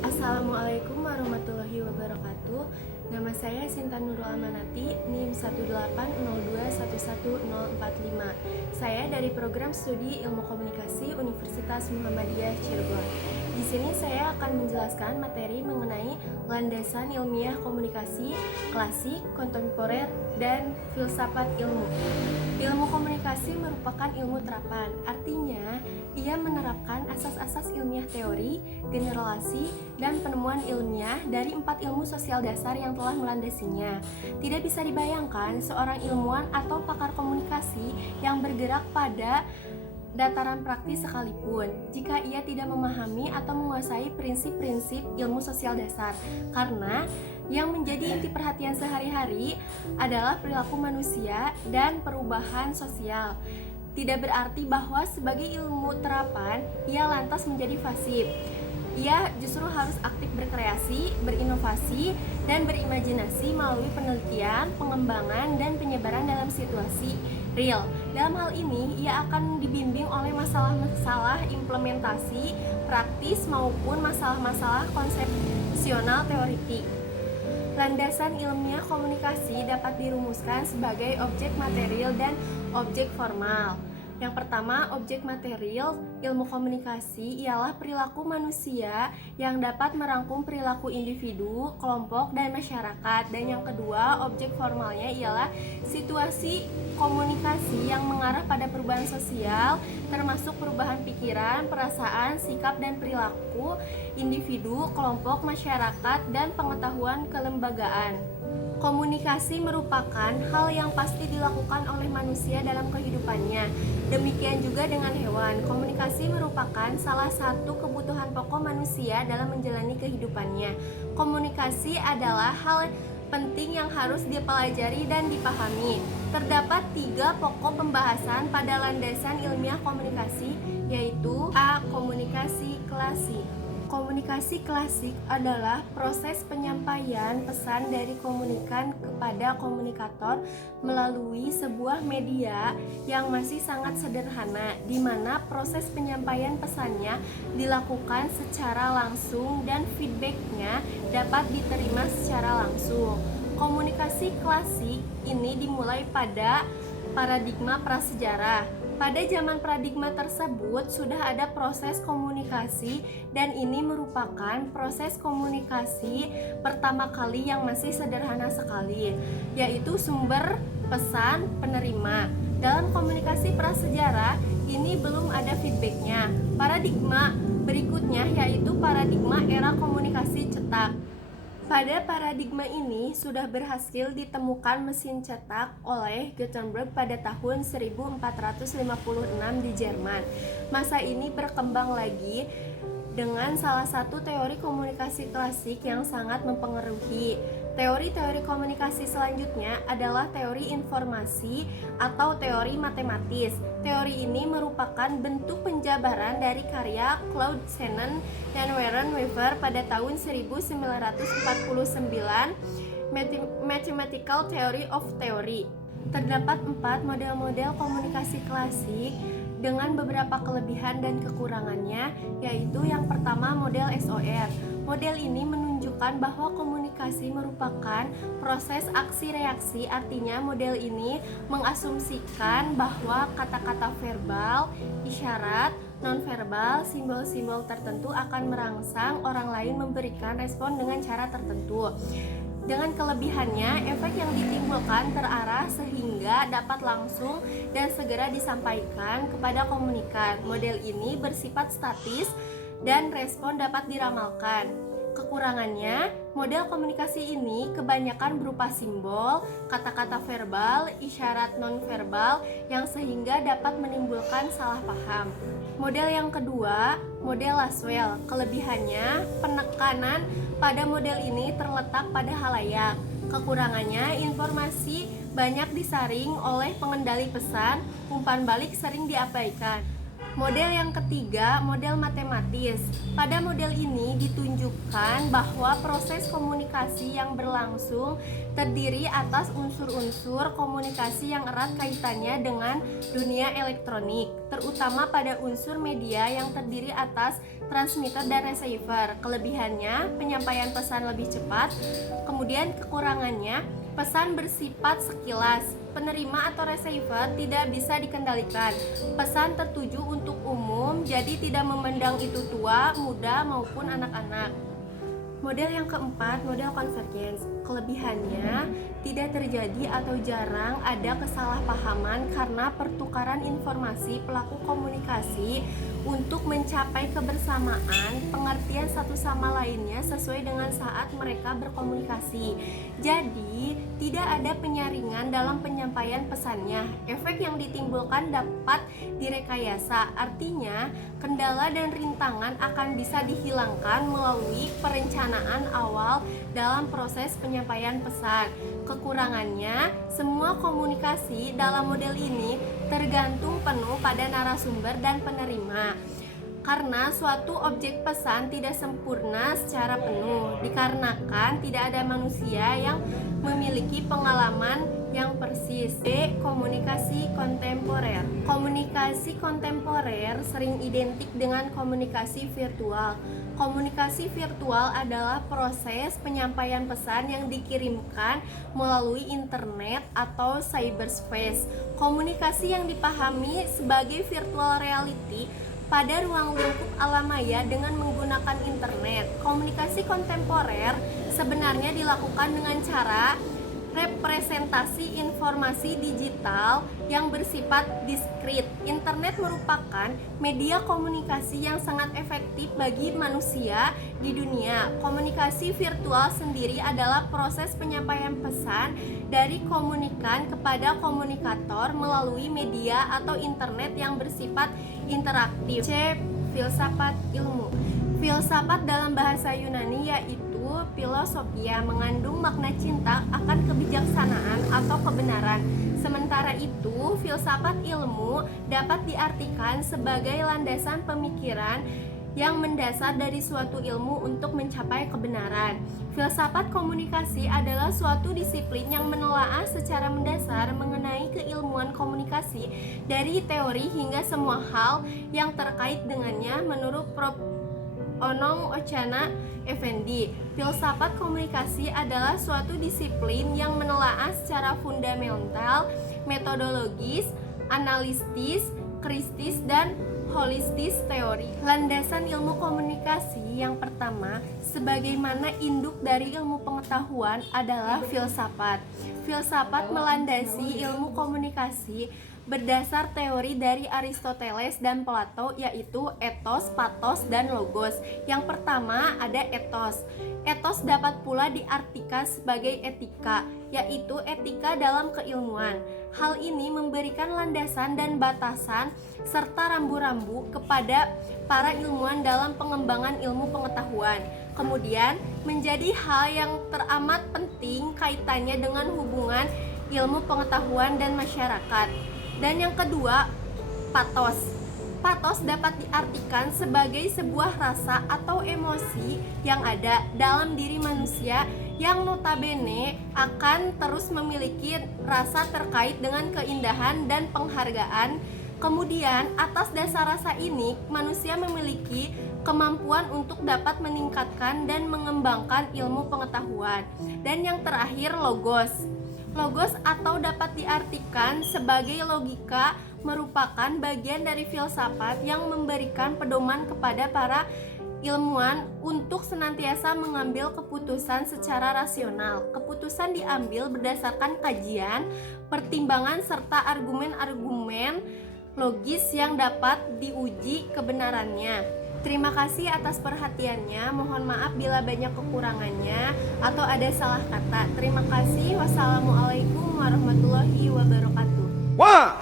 Assalamualaikum warahmatullahi wabarakatuh. Nama saya Sinta Nurul Amanati, NIM 180211045. Saya dari program studi Ilmu Komunikasi Universitas Muhammadiyah Cirebon. Di sini saya akan menjelaskan materi mengenai landasan ilmiah komunikasi, klasik, kontemporer, dan filsafat ilmu. Ilmu komunikasi merupakan ilmu terapan, artinya ia menerapkan asas-asas ilmiah teori, generalisasi, dan penemuan ilmiah dari 4 ilmu sosial dasar yang telah melandasinya. Tidak bisa dibayangkan seorang ilmuwan atau pakar komunikasi yang bergerak pada dataran praktis sekalipun jika ia tidak memahami atau menguasai prinsip-prinsip ilmu sosial dasar, karena yang menjadi inti perhatian sehari-hari adalah perilaku manusia dan perubahan sosial. Tidak berarti bahwa sebagai ilmu terapan ia lantas menjadi pasif. Ia justru harus aktif berkreasi, berinovasi, dan berimajinasi melalui penelitian, pengembangan, dan penyebaran dalam situasi real. Dalam hal ini, ia akan dibimbing oleh masalah-masalah implementasi praktis maupun masalah-masalah konsepsional teoritik. Landasan ilmiah komunikasi dapat dirumuskan sebagai objek material dan objek formal. Yang pertama, objek material ilmu komunikasi ialah perilaku manusia yang dapat merangkum perilaku individu, kelompok, dan masyarakat. Dan yang kedua, objek formalnya ialah situasi komunikasi yang mengarah pada perubahan sosial, termasuk perubahan pikiran, perasaan, sikap, dan perilaku individu, kelompok, masyarakat, dan pengetahuan kelembagaan. Komunikasi merupakan hal yang pasti dilakukan oleh manusia dalam kehidupannya. Demikian juga dengan hewan. Komunikasi merupakan salah satu kebutuhan pokok manusia dalam menjalani kehidupannya. Komunikasi adalah hal penting yang harus dipelajari dan dipahami. Terdapat 3 pokok pembahasan pada landasan ilmiah komunikasi, yaitu A. Komunikasi klasik. Komunikasi klasik adalah proses penyampaian pesan dari komunikan kepada komunikator melalui sebuah media yang masih sangat sederhana, di mana proses penyampaian pesannya dilakukan secara langsung dan feedbacknya dapat diterima secara langsung. Komunikasi klasik ini dimulai pada paradigma prasejarah. Pada zaman paradigma tersebut sudah ada proses komunikasi, dan ini merupakan proses komunikasi pertama kali yang masih sederhana sekali, yaitu sumber pesan penerima. Dalam komunikasi prasejarah ini belum ada feedbacknya. Paradigma berikutnya yaitu paradigma era komunikasi cetak. Pada paradigma ini sudah berhasil ditemukan mesin cetak oleh Gutenberg pada tahun 1456 di Jerman. Masa ini berkembang lagi dengan salah satu teori komunikasi klasik yang sangat mempengaruhi. Teori-teori komunikasi selanjutnya adalah teori informasi atau teori matematis. Teori ini merupakan bentuk penjabaran dari karya Claude Shannon dan Warren Weaver pada tahun 1949, Mathematical Theory of Theory. Terdapat 4 model-model komunikasi klasik dengan beberapa kelebihan dan kekurangannya, yaitu yang pertama model SOR. Model ini menunjukkan bahwa komunikasi merupakan proses aksi-reaksi, artinya model ini mengasumsikan bahwa kata-kata verbal, isyarat, nonverbal, simbol-simbol tertentu akan merangsang orang lain memberikan respon dengan cara tertentu. Dengan kelebihannya, efek yang ditimbulkan terarah sehingga dapat langsung dan segera disampaikan kepada komunikan. Model ini bersifat statis dan respon dapat diramalkan. Kekurangannya, model komunikasi ini kebanyakan berupa simbol, kata-kata verbal, isyarat nonverbal yang sehingga dapat menimbulkan salah paham. Model yang kedua, model Laswell. Kelebihannya, penekanan pada model ini terletak pada halayak. Kekurangannya, informasi banyak disaring oleh pengendali pesan, umpan balik sering diabaikan. Model yang ketiga, model matematis. Pada model ini ditunjukkan bahwa proses komunikasi yang berlangsung terdiri atas unsur-unsur komunikasi yang erat kaitannya dengan dunia elektronik, terutama pada unsur media yang terdiri atas transmitter dan receiver. Kelebihannya, penyampaian pesan lebih cepat. Kemudian kekurangannya, pesan bersifat sekilas. Penerima atau receiver tidak bisa dikendalikan. Pesan tertuju untuk umum, jadi tidak memandang itu tua, muda, maupun anak-anak. Model yang keempat, model convergence. Kelebihannya, tidak terjadi atau jarang ada kesalahpahaman karena pertukaran informasi pelaku komunikasi untuk mencapai kebersamaan, pengertian satu sama lainnya sesuai dengan saat mereka berkomunikasi. Jadi, tidak ada penyaringan dalam penyampaian pesannya. Efek yang ditimbulkan dapat direkayasa, artinya kendala dan rintangan akan bisa dihilangkan melalui perencanaan awal dalam proses penyampaian pesan. Kekurangannya, semua komunikasi dalam model ini tergantung penuh pada narasumber dan penerima. Karena suatu objek pesan tidak sempurna secara penuh, dikarenakan tidak ada manusia yang memiliki pengalaman yang persis. B. Komunikasi kontemporer. Komunikasi kontemporer sering identik dengan komunikasi virtual. Komunikasi virtual adalah proses penyampaian pesan yang dikirimkan melalui internet atau cyberspace. Komunikasi yang dipahami sebagai virtual reality pada ruang lingkup alam maya dengan menggunakan internet. Komunikasi kontemporer sebenarnya dilakukan dengan cara representasi informasi digital yang bersifat diskrit. Internet merupakan media komunikasi yang sangat efektif bagi manusia di dunia. Komunikasi virtual sendiri adalah proses penyampaian pesan dari komunikan kepada komunikator melalui media atau internet yang bersifat interaktif. C. Filsafat ilmu. Filsafat dalam bahasa Yunani yaitu filosofia, mengandung makna cinta akan kebijaksanaan atau kebenaran. Sementara itu, filsafat ilmu dapat diartikan sebagai landasan pemikiran yang mendasar dari suatu ilmu untuk mencapai kebenaran. Filsafat komunikasi adalah suatu disiplin yang menelaah secara mendasar mengenai keilmuan komunikasi dari teori hingga semua hal yang terkait dengannya menurut Prof. Onong Ochana Effendi. Filsafat komunikasi adalah suatu disiplin yang menelaah secara fundamental, metodologis, analitis, kritis, dan holistis teori. Landasan ilmu komunikasi yang pertama, sebagaimana induk dari ilmu pengetahuan adalah filsafat. Filsafat melandasi ilmu komunikasi berdasar teori dari Aristoteles dan Plato, yaitu etos, patos, dan logos. Yang pertama ada etos. Etos dapat pula diartikan sebagai etika, yaitu etika dalam keilmuan. Hal ini memberikan landasan dan batasan serta rambu-rambu kepada para ilmuwan dalam pengembangan ilmu pengetahuan. Kemudian menjadi hal yang teramat penting kaitannya dengan hubungan ilmu pengetahuan dan masyarakat. Dan yang kedua, patos. Patos dapat diartikan sebagai sebuah rasa atau emosi yang ada dalam diri manusia yang notabene akan terus memiliki rasa terkait dengan keindahan dan penghargaan. Kemudian, atas dasar rasa ini, manusia memiliki kemampuan untuk dapat meningkatkan dan mengembangkan ilmu pengetahuan. Dan yang terakhir, logos. Logos atau dapat diartikan sebagai logika merupakan bagian dari filsafat yang memberikan pedoman kepada para ilmuwan untuk senantiasa mengambil keputusan secara rasional. Keputusan diambil berdasarkan kajian, pertimbangan, serta argumen-argumen logis yang dapat diuji kebenarannya. Terima kasih atas perhatiannya. Mohon maaf bila banyak kekurangannya atau ada salah kata. Terima kasih. Wassalamualaikum warahmatullahi wabarakatuh. Wah!